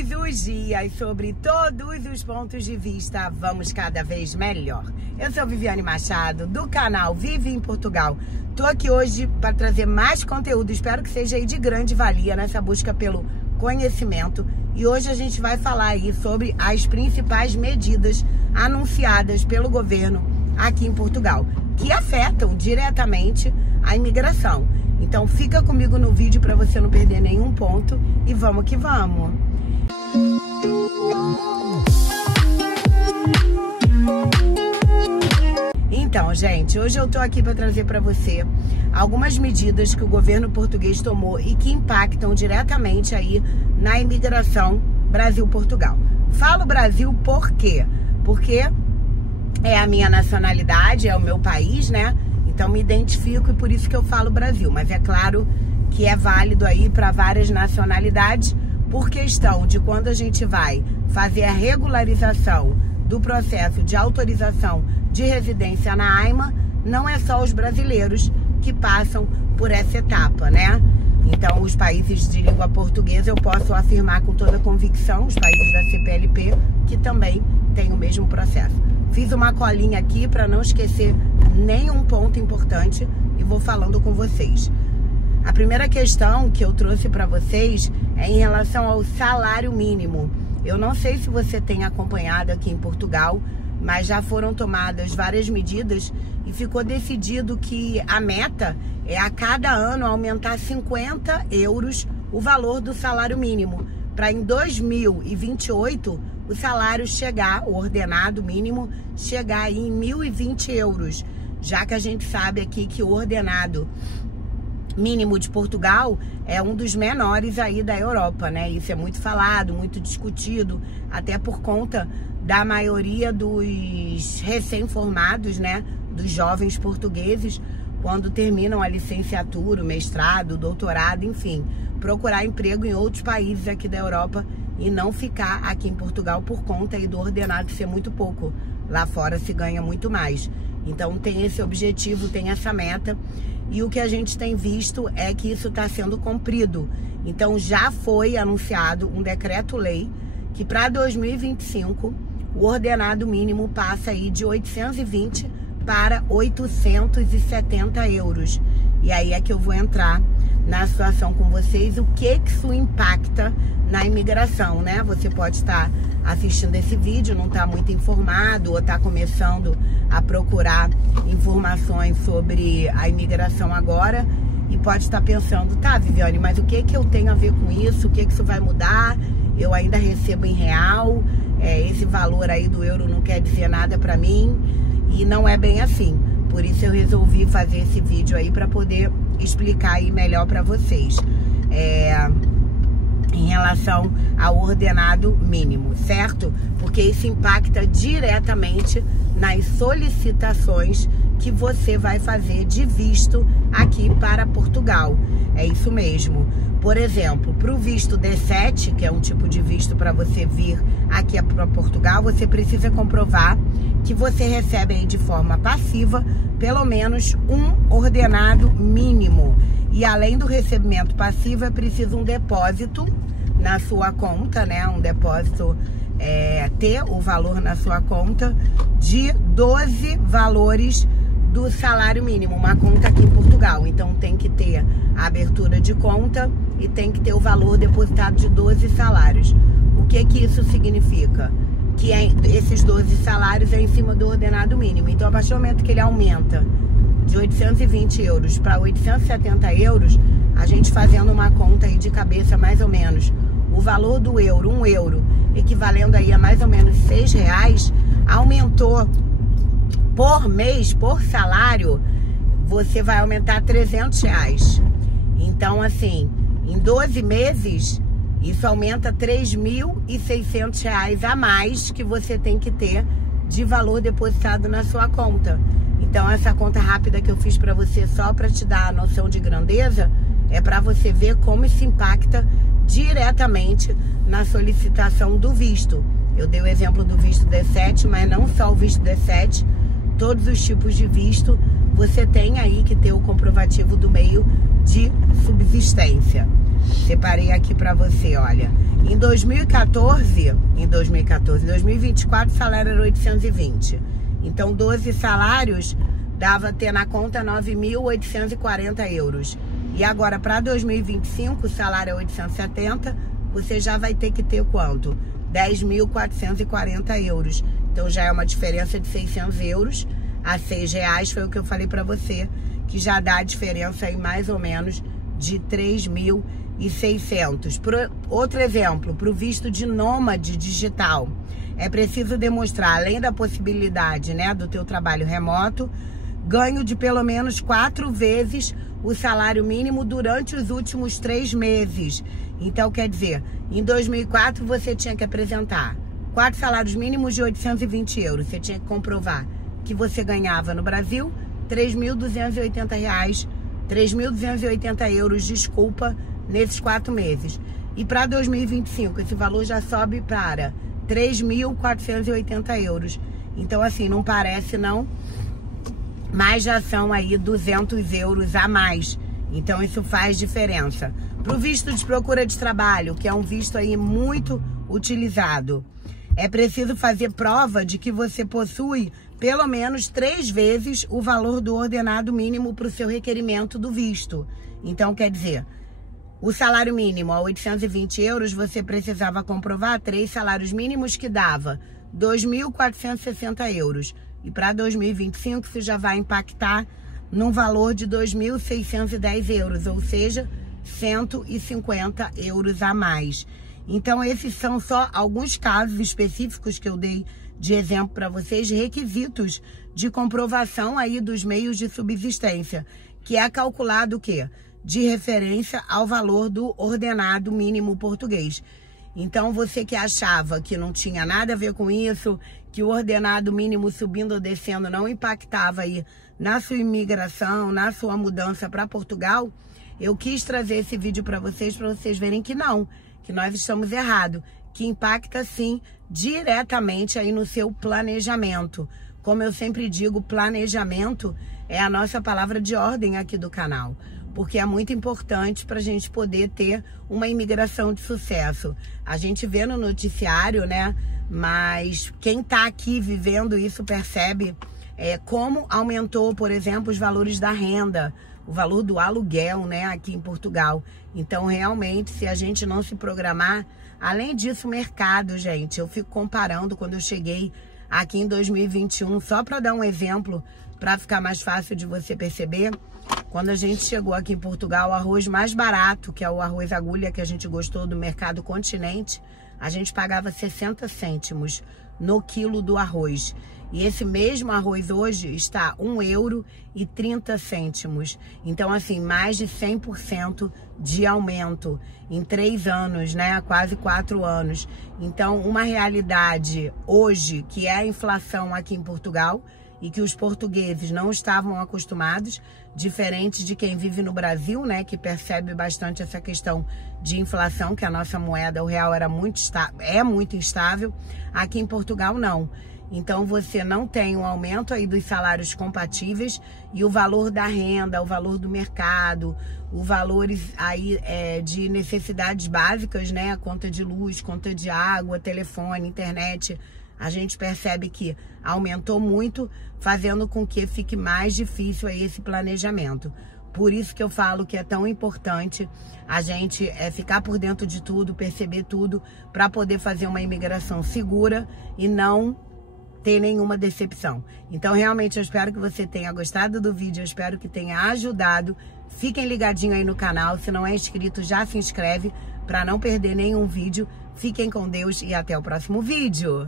Todos os dias, sobre todos os pontos de vista, vamos cada vez melhor. Eu sou Viviane Machado, do canal Vive em Portugal. Tô aqui hoje para trazer mais conteúdo, espero que seja aí de grande valia nessa busca pelo conhecimento. E hoje a gente vai falar aí sobre as principais medidas anunciadas pelo governo aqui em Portugal, que afetam diretamente a imigração. Então fica comigo no vídeo para você não perder nenhum ponto e vamos que vamos! Então, gente, hoje eu tô aqui para trazer para você algumas medidas que o governo português tomou e que impactam diretamente aí na imigração Brasil-Portugal. Falo Brasil por quê? Porque é a minha nacionalidade, é o meu país, né? Então me identifico e por isso que eu falo Brasil. Mas é claro que é válido aí para várias nacionalidades, por questão de quando a gente vai fazer a regularização do processo de autorização de residência na AIMA, não é só os brasileiros que passam por essa etapa, né? Então, os países de língua portuguesa, eu posso afirmar com toda convicção, os países da CPLP, que também têm o mesmo processo. Fiz uma colinha aqui para não esquecer nenhum ponto importante e vou falando com vocês. A primeira questão que eu trouxe para vocês é em relação ao salário mínimo. Eu não sei se você tem acompanhado aqui em Portugal, mas já foram tomadas várias medidas e ficou decidido que a meta é a cada ano aumentar 50 euros o valor do salário mínimo, para em 2028 o salário chegar, o ordenado mínimo, chegar aí em 1.020 euros, já que a gente sabe aqui que o ordenado mínimo de Portugal é um dos menores aí da Europa, né? Isso é muito falado, muito discutido, até por conta da maioria dos recém-formados, né? Dos jovens portugueses, quando terminam a licenciatura, o mestrado, o doutorado, enfim, procurar emprego em outros países aqui da Europa e não ficar aqui em Portugal por conta aí do ordenado ser muito pouco. Lá fora se ganha muito mais. Então tem esse objetivo, tem essa meta. E o que a gente tem visto é que isso está sendo cumprido. Então já foi anunciado um decreto-lei que para 2025 o ordenado mínimo passa aí de 820 para 870 euros. E aí é que eu vou entrar na situação com vocês, o que isso impacta na imigração, né? Você pode estar assistindo esse vídeo, não está muito informado ou está começando a procurar informações sobre a imigração agora e pode estar pensando, tá, Viviane, mas o que eu tenho a ver com isso? O que isso vai mudar? Eu ainda recebo em real, esse valor aí do euro não quer dizer nada para mim e não é bem assim. Por isso eu resolvi fazer esse vídeo aí para poder explicar aí melhor para vocês. Em relação ao ordenado mínimo, certo? Porque isso impacta diretamente nas solicitações que você vai fazer de visto aqui para Portugal. É isso mesmo. Por exemplo, para o visto D7, que é um tipo de visto para você vir aqui para Portugal, você precisa comprovar que você recebe aí de forma passiva pelo menos um ordenado mínimo. E além do recebimento passivo, é preciso um depósito na sua conta, né? Um depósito, ter o valor na sua conta de 12 valores do salário mínimo, uma conta aqui em Portugal. Então tem que ter a abertura de conta e tem que ter o valor depositado de 12 salários. O que isso significa? Que esses 12 salários é em cima do ordenado mínimo. Então a partir do momento que ele aumenta de 820 euros para 870 euros, a gente fazendo uma conta aí de cabeça mais ou menos, o valor do euro, 1 euro, equivalendo aí a mais ou menos R$6, aumentou por mês, por salário, você vai aumentar R$300. Então, assim, em 12 meses, isso aumenta R$3.600 a mais que você tem que ter de valor depositado na sua conta. Então, essa conta rápida que eu fiz para você, só para te dar a noção de grandeza, é para você ver como isso impacta diretamente na solicitação do visto. Eu dei o exemplo do visto D7, mas não só o visto D7, todos os tipos de visto, você tem aí que ter o comprovativo do meio de subsistência. Separei aqui pra você, olha. Em 2024 o salário era 820. Então 12 salários dava ter na conta 9.840 euros. E agora para 2025 o salário é 870, você já vai ter que ter quanto? 10.440 euros. Então já é uma diferença de 600 euros a R$6, foi o que eu falei para você, que já dá a diferença aí mais ou menos de 3.600. Outro exemplo, para o visto de nômade digital, é preciso demonstrar, além da possibilidade, né, do teu trabalho remoto, ganho de pelo menos 4 vezes o salário mínimo durante os últimos 3 meses. Então, quer dizer, em 2004 você tinha que apresentar 4 salários mínimos de 820 euros. Você tinha que comprovar que você ganhava no Brasil R$3.280, 3.280 euros, desculpa, nesses 4 meses. E para 2025, esse valor já sobe para 3.480 euros. Então, assim, não parece, não, mas já são aí 200 euros a mais. Então, isso faz diferença. Para o visto de procura de trabalho, que é um visto aí muito utilizado, é preciso fazer prova de que você possui pelo menos 3 vezes o valor do ordenado mínimo para o seu requerimento do visto. Então, quer dizer, o salário mínimo a 820 euros, você precisava comprovar 3 salários mínimos que dava 2.460 euros. E para 2025, isso já vai impactar num valor de 2.610 euros, ou seja, 150 euros a mais. Então, esses são só alguns casos específicos que eu dei de exemplo para vocês, requisitos de comprovação aí dos meios de subsistência, que é calculado o quê? De referência ao valor do ordenado mínimo português. Então, você que achava que não tinha nada a ver com isso, que o ordenado mínimo subindo ou descendo não impactava aí na sua imigração, na sua mudança para Portugal, eu quis trazer esse vídeo para vocês verem que não, que nós estamos errados, que impacta sim diretamente aí no seu planejamento. Como eu sempre digo, planejamento é a nossa palavra de ordem aqui do canal, porque é muito importante para a gente poder ter uma imigração de sucesso. A gente vê no noticiário, né? Mas quem está aqui vivendo isso percebe como aumentou, por exemplo, os valores da renda, o valor do aluguel, né, aqui em Portugal. Então, realmente, se a gente não se programar, além disso, o mercado, gente, eu fico comparando quando eu cheguei aqui em 2021, só para dar um exemplo, para ficar mais fácil de você perceber. Quando a gente chegou aqui em Portugal, o arroz mais barato, que é o arroz agulha que a gente gostou do mercado Continente, a gente pagava 60 cêntimos no quilo do arroz. E esse mesmo arroz hoje está €1,30. Então, assim, mais de 100% de aumento em 3 anos, né? Quase 4 anos. Então, uma realidade hoje, que é a inflação aqui em Portugal, e que os portugueses não estavam acostumados, diferente de quem vive no Brasil, né, que percebe bastante essa questão de inflação, que a nossa moeda, o real, é muito instável. Aqui em Portugal, não. Então, você não tem um aumento aí dos salários compatíveis e o valor da renda, o valor do mercado, os valores aí de necessidades básicas, né, a conta de luz, conta de água, telefone, internet, a gente percebe que aumentou muito, fazendo com que fique mais difícil aí esse planejamento. Por isso que eu falo que é tão importante a gente ficar por dentro de tudo, perceber tudo, para poder fazer uma imigração segura e não ter nenhuma decepção. Então, realmente, eu espero que você tenha gostado do vídeo, eu espero que tenha ajudado. Fiquem ligadinhos aí no canal, se não é inscrito, já se inscreve para não perder nenhum vídeo. Fiquem com Deus e até o próximo vídeo.